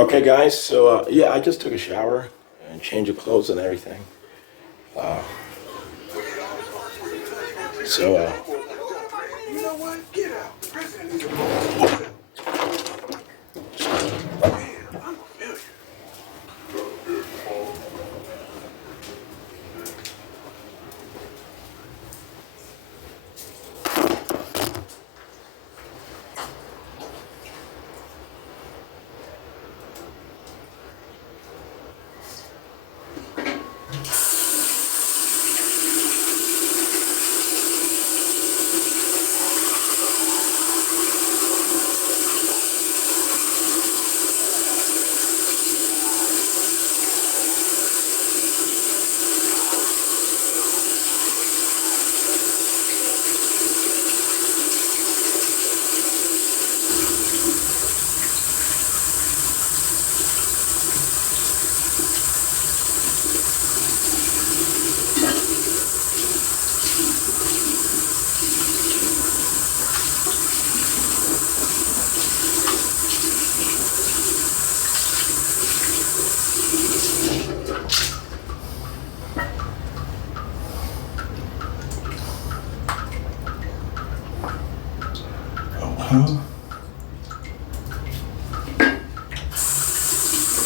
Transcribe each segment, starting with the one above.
Okay, guys, so yeah, I just took a shower and changed of clothes and everything. Uh, so, You know what? Get out. President needs a man, I'm familiar.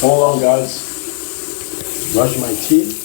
hold on, guys. Brush my teeth.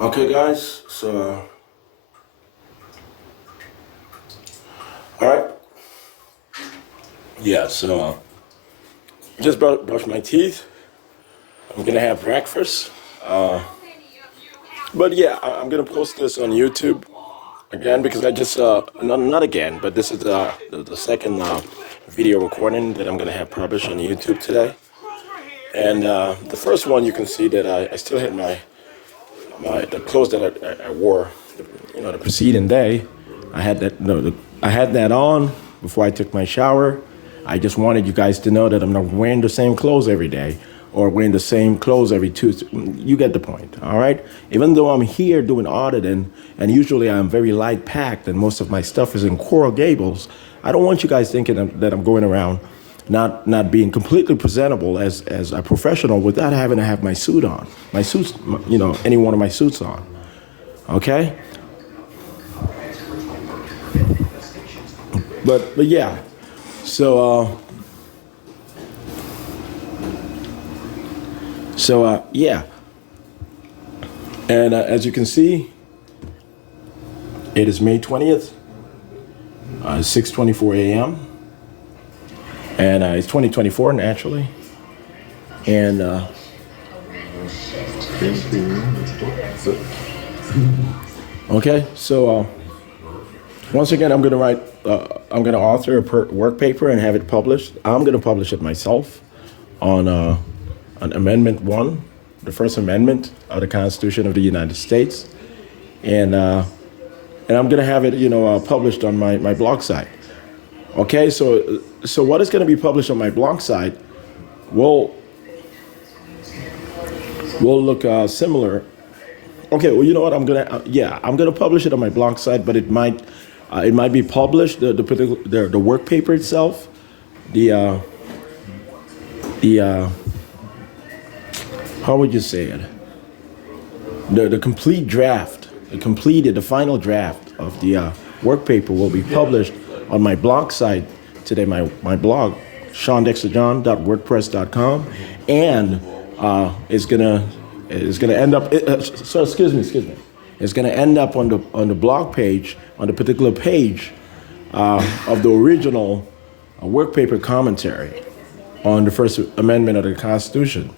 Okay, guys, so, all right. Yeah, so, just brush my teeth. I'm gonna have breakfast. But yeah, I'm gonna post this on YouTube again because I just, not again, but this is the second video recording that I'm gonna have published on YouTube today. And the first one, you can see that I still had the clothes that I wore, the preceding day. I had that, I had that on before I took my shower. I just wanted you guys to know that I'm not wearing the same clothes every day or wearing the same clothes every Tuesday. You get the point, all right? Even though I'm here doing auditing, and usually I'm very light packed and most of my stuff is in Coral Gables, I don't want you guys thinking that I'm going around not being completely presentable as a professional without having to have my suit on, my suits, any one of my suits on, okay? But yeah, so yeah, and as you can see, it is May 20th, 6:24 a.m. And it's 2024 naturally, and okay, so once again, I'm gonna author a work paper and have it published. I'm gonna publish it myself on Amendment 1, the First Amendment of the Constitution of the United States, and I'm gonna have it, published on my blog site. Okay, so what is going to be published on my blog site will look similar. Okay, well, you know what? I'm gonna publish it on my blog site, but it might be published the work paper itself, the how would you say it? The complete draft, the final draft of the work paper will be published on my blog site today, my blog, ShawnDexterJohn.wordpress.com, and it's gonna end up. So excuse me. It's gonna end up on the blog page, on the particular page of the original work paper commentary on the First Amendment of the Constitution.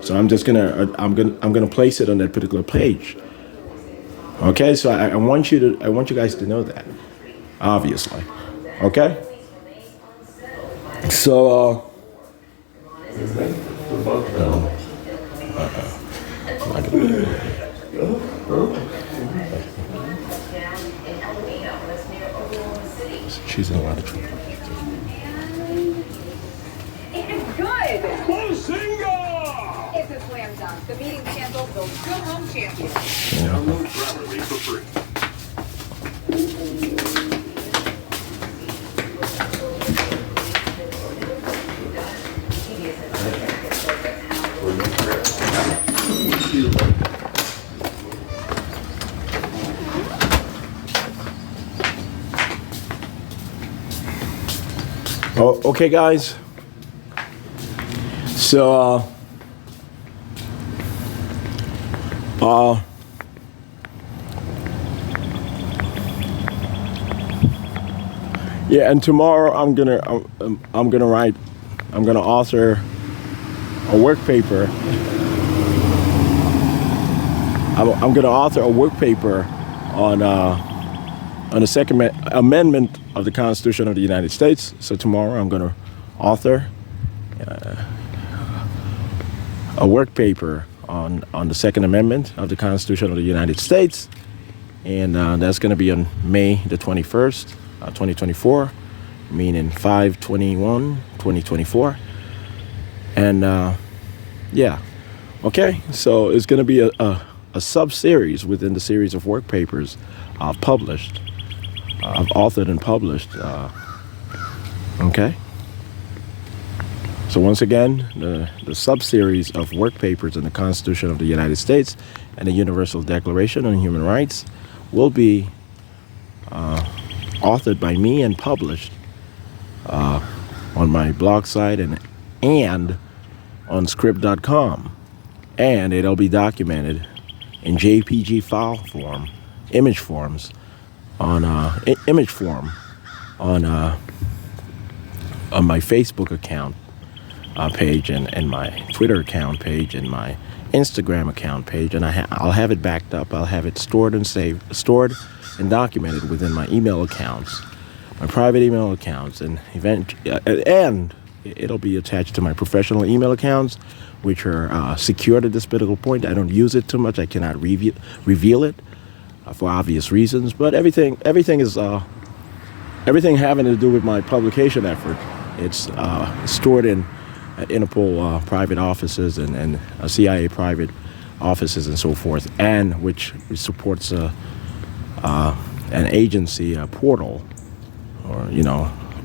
So I'm gonna place it on that particular page. Okay, so I want you guys to know that, obviously. Okay. So she's in a lot of trouble. It's a slam dunk. The meeting's canceled. They'll go home champion. Download Grammarly for free. Oh, okay, guys. So, yeah, and tomorrow I'm gonna author a work paper. I'm gonna author a work paper on the Second Amendment of the Constitution of the United States. So tomorrow I'm gonna author a work paper on the Second Amendment of the Constitution of the United States, and that's going to be on May the 21st, 2024, meaning 5/21/2024, and yeah, okay. So it's going to be a sub-series within the series of work papers I've published, I've authored and published. Okay. So once again, the sub-series of work papers in the Constitution of the United States and the Universal Declaration on Human Rights will be authored by me and published on my blog site and on script.com. And it'll be documented in JPG file form, image forms, on image form on my Facebook account page and my Twitter account page and my Instagram account page, and I'll have it backed up. I'll have it stored and and documented within my email accounts, my private email accounts, and it'll be attached to my professional email accounts, which are secured at this particular point. I don't use it too much. I cannot reveal it for obvious reasons. But everything is everything having to do with my publication effort. It's stored in INTERPOL private offices and CIA private offices and so forth, and which supports an agency portal, or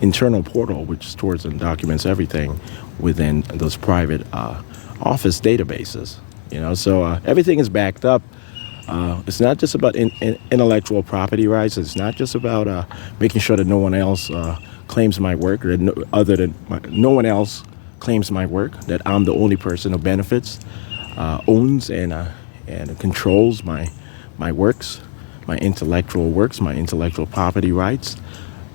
internal portal, which stores and documents everything within those private office databases. So everything is backed up. It's not just about intellectual property rights. It's not just about making sure that no one else claims my work, or no one else claims my work, that I'm the only person who benefits, owns and controls my works, my intellectual works, my intellectual property rights,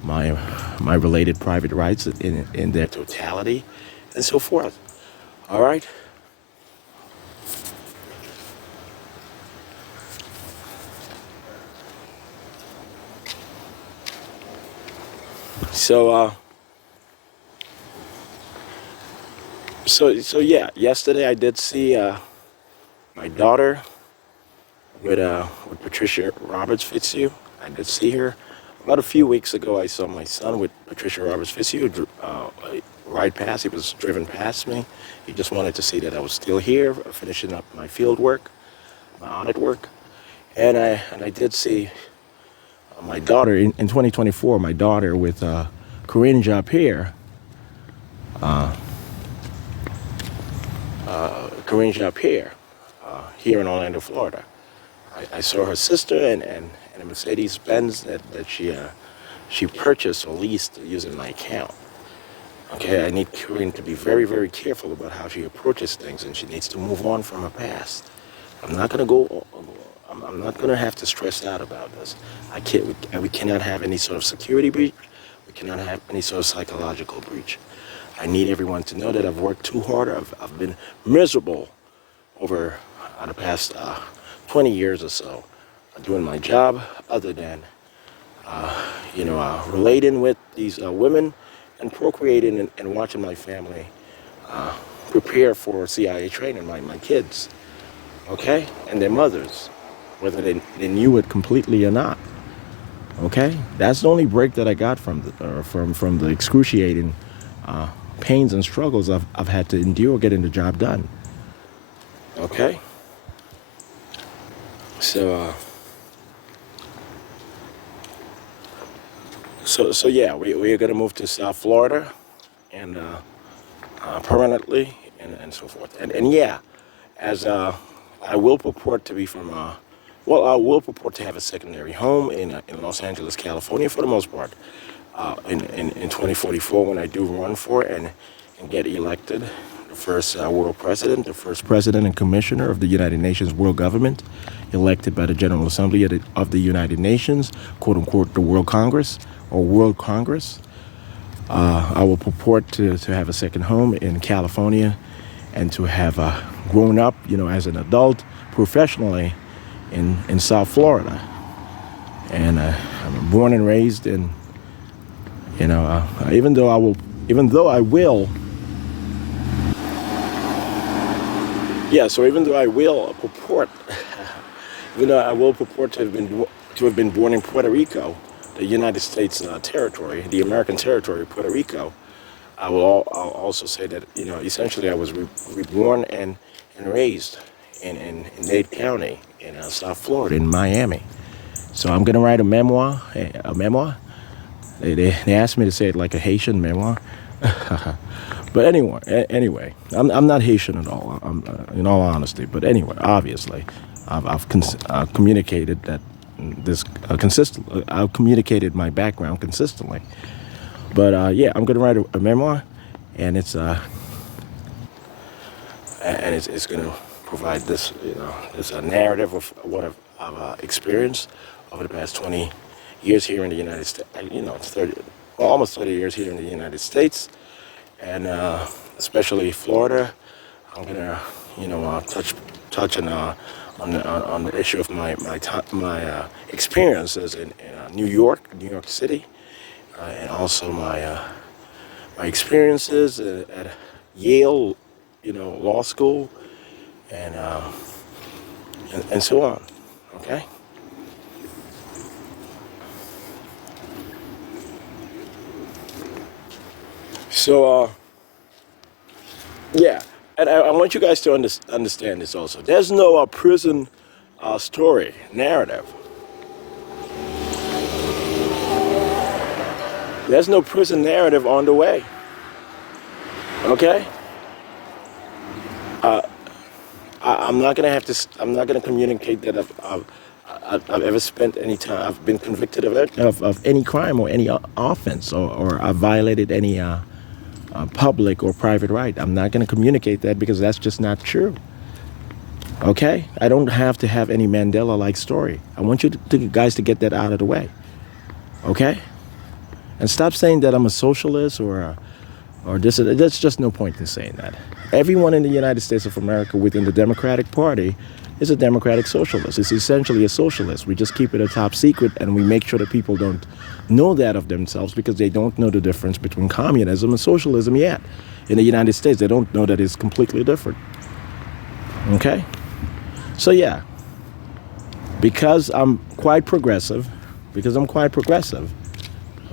my related private rights in their totality, and so forth. All right. So yeah, yesterday I did see my daughter with Patricia Roberts Fitzhugh. I did see her. About a few weeks ago, I saw my son with Patricia Roberts Fitzhugh ride past. He was driven past me. He just wanted to see that I was still here, finishing up my field work, my audit work. And I did see my daughter in 2024. My daughter with Corinne Japierre. Corinne Japierre here in Orlando, Florida. I saw her sister and a Mercedes-Benz that she purchased or leased using my account. Okay, I need Korean to be very, very careful about how she approaches things, and she needs to move on from her past. I'm not gonna go. I'm not gonna have to stress out about this. I can't. We cannot have any sort of security breach. We cannot have any sort of psychological breach. I need everyone to know that I've worked too hard. I've been miserable over the past 20 years or so doing my job, other than relating with these women and procreating and watching my family prepare for CIA training, my kids, okay, and their mothers, whether they knew it completely or not. Okay, that's the only break that I got from the excruciating pains and struggles I've had to endure getting the job done. Okay, so so yeah, we are gonna move to South Florida, and permanently, and so forth. And yeah, as I will purport to be from I will purport to have a secondary home in Los Angeles, California, for the most part. In 2044, when I do run for it and get elected, the first world president, the first president and commissioner of the United Nations World Government, elected by the General Assembly of the United Nations, quote unquote, the World Congress or World Congress. I will purport to have a second home in California, and to have grown up, as an adult professionally in South Florida. And I'm born and raised in, even though I will, even though I will purport, even though I will purport to have been born in Puerto Rico, the United States territory, the American territory of Puerto Rico, I'll also say that, essentially I was reborn and raised in Dade County in South Florida, in Miami. So I'm going to write a memoir. They asked me to say it like a Haitian memoir. But anyway, I'm not Haitian at all, in all honesty. But anyway, obviously, I've communicated that I've communicated my background consistently. But I'm going to write a memoir, and it's going to provide this, this narrative of what I've experienced over the past 20 years here in the United States. 30, almost 30 years here in the United States, and especially Florida. I'm going to touch on the issue of my experiences in New York City. And also my experiences at Yale, law school, and so on. Okay. So and I want you guys to understand this also. There's no prison story narrative. There's no prison narrative on the way. Okay? I'm not gonna communicate that I've ever spent any time. I've been convicted of any crime or any offense, or I've violated any public or private right. I'm not gonna communicate that, because that's just not true. Okay? I don't have to have any Mandela-like story. I want you guys to get that out of the way. Okay? And stop saying that I'm a socialist or this. There's just no point in saying that. Everyone in the United States of America within the Democratic Party is a democratic socialist. It's essentially a socialist. We just keep it a top secret, and we make sure that people don't know that of themselves, because they don't know the difference between communism and socialism yet. In the United States, they don't know that it's completely different. Okay? So because I'm quite progressive,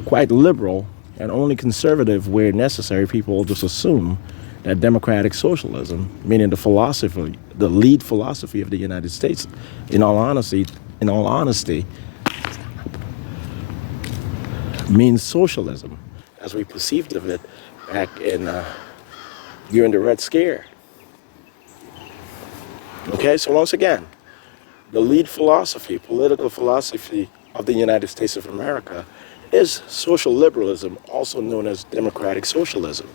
quite liberal, and only conservative where necessary, people will just assume that democratic socialism, meaning the lead philosophy of the United States, in all honesty, means socialism, as we perceived of it back during the Red Scare. Okay, so once again, the lead philosophy, political philosophy of the United States of America is social liberalism, also known as democratic socialism,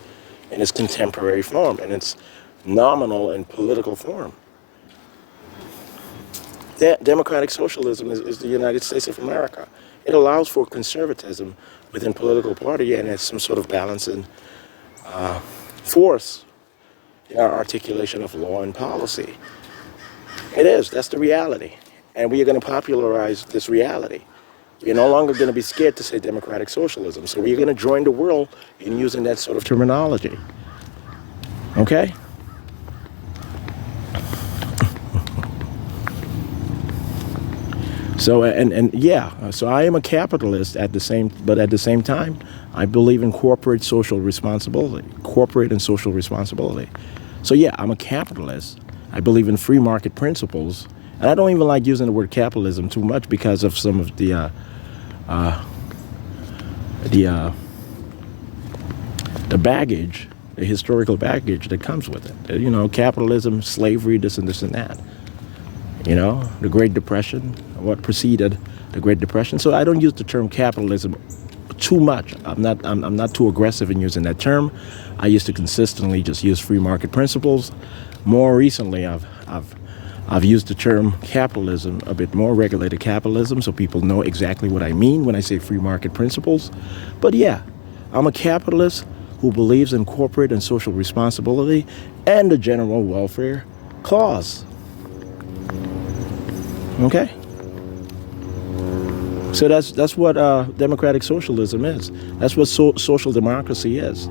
in its contemporary form, in its nominal and political form. Democratic socialism is the United States of America. It allows for conservatism within political party and has some sort of balance and force in our articulation of law and policy. It is. That's the reality. And we are going to popularize this reality. We're no longer going to be scared to say democratic socialism. So we're going to join the world in using that sort of terminology. Okay? So, so I am a capitalist but at the same time, I believe in corporate and social responsibility. So yeah, I'm a capitalist. I believe in free market principles. And I don't even like using the word capitalism too much because of some of the baggage, the historical baggage that comes with it. You know, capitalism, slavery, this and that. You know, the Great Depression, what preceded the Great Depression. So I don't use the term capitalism too much. I'm not too aggressive in using that term. I used to consistently just use free market principles. More recently, I've used the term capitalism, a bit more regulated capitalism, so people know exactly what I mean when I say free market principles. But yeah, I'm a capitalist who believes in corporate and social responsibility and the general welfare clause. Okay? So that's what democratic socialism is. That's what social democracy is.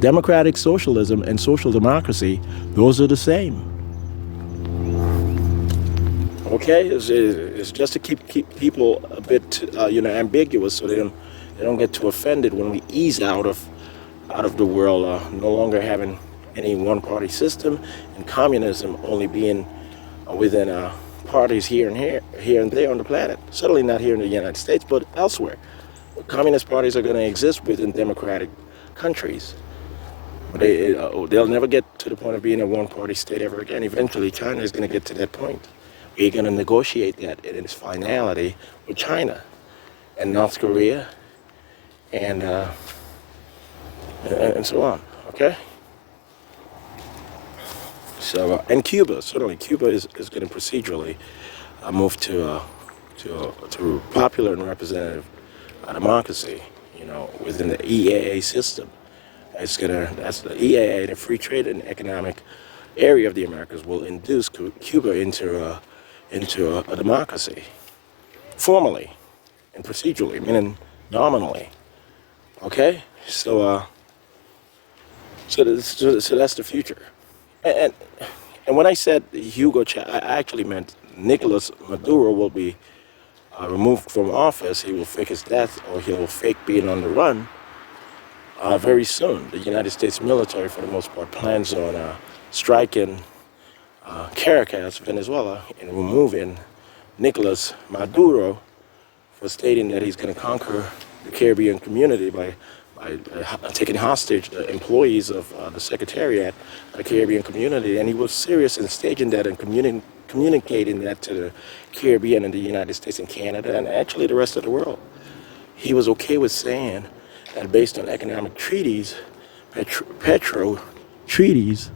Democratic socialism and social democracy, those are the same. Okay, it's just to keep people a bit ambiguous, so they don't get too offended when we ease out of the world, no longer having any one-party system, and communism only being within parties here and there on the planet. Certainly not here in the United States, but elsewhere. Communist parties are going to exist within democratic countries. They'll never get to the point of being a one-party state ever again. Eventually, China is going to get to that point. We're going to negotiate that in its finality with China and North Korea and so on. Okay. So and Cuba, certainly Cuba is going to procedurally move to popular and representative democracy. You know, within the EAA system. That's the EAA, the Free Trade and Economic Area of the Americas, will induce Cuba into a democracy, formally and procedurally, meaning nominally. Okay, so that's the future. And when I said Hugo Chavez, I actually meant Nicolas Maduro will be removed from office. He will fake his death, or he will fake being on the run. Very soon, the United States military, for the most part, plans on striking Caracas, Venezuela, and removing Nicolas Maduro for stating that he's going to conquer the Caribbean community by taking hostage the employees of the Secretariat of the Caribbean community. And he was serious in staging that and communicating that to the Caribbean and the United States and Canada and actually the rest of the world. He was okay with saying that based on economic treaties, petro treaties,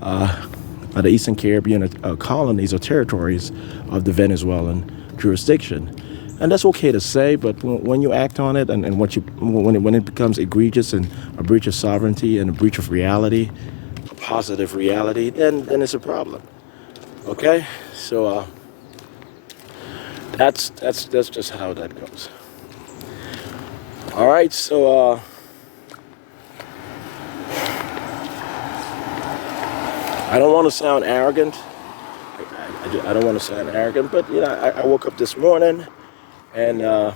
the Eastern Caribbean colonies or territories of the Venezuelan jurisdiction. And that's okay to say, but when you act on it and when it becomes egregious and a breach of sovereignty and a breach of reality, a positive reality, then it's a problem. Okay? So that's just how that goes. All right, so I don't want to sound arrogant. I don't want to sound arrogant, but you know, I woke up this morning and I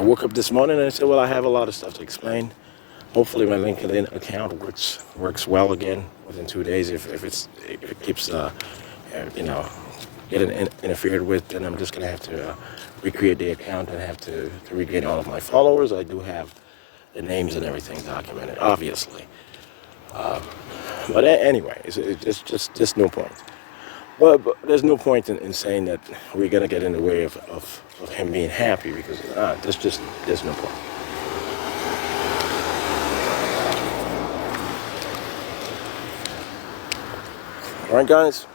woke up this morning and I said, well, I have a lot of stuff to explain. Hopefully my LinkedIn account works well again within 2 days. If it keeps getting interfered with, then I'm just gonna have to recreate the account and have to regain all of my followers. I do have the names and everything documented, obviously. But anyway, it's just no point. But there's no point in saying that we're gonna get in the way of him being happy because there's no point. All right, guys.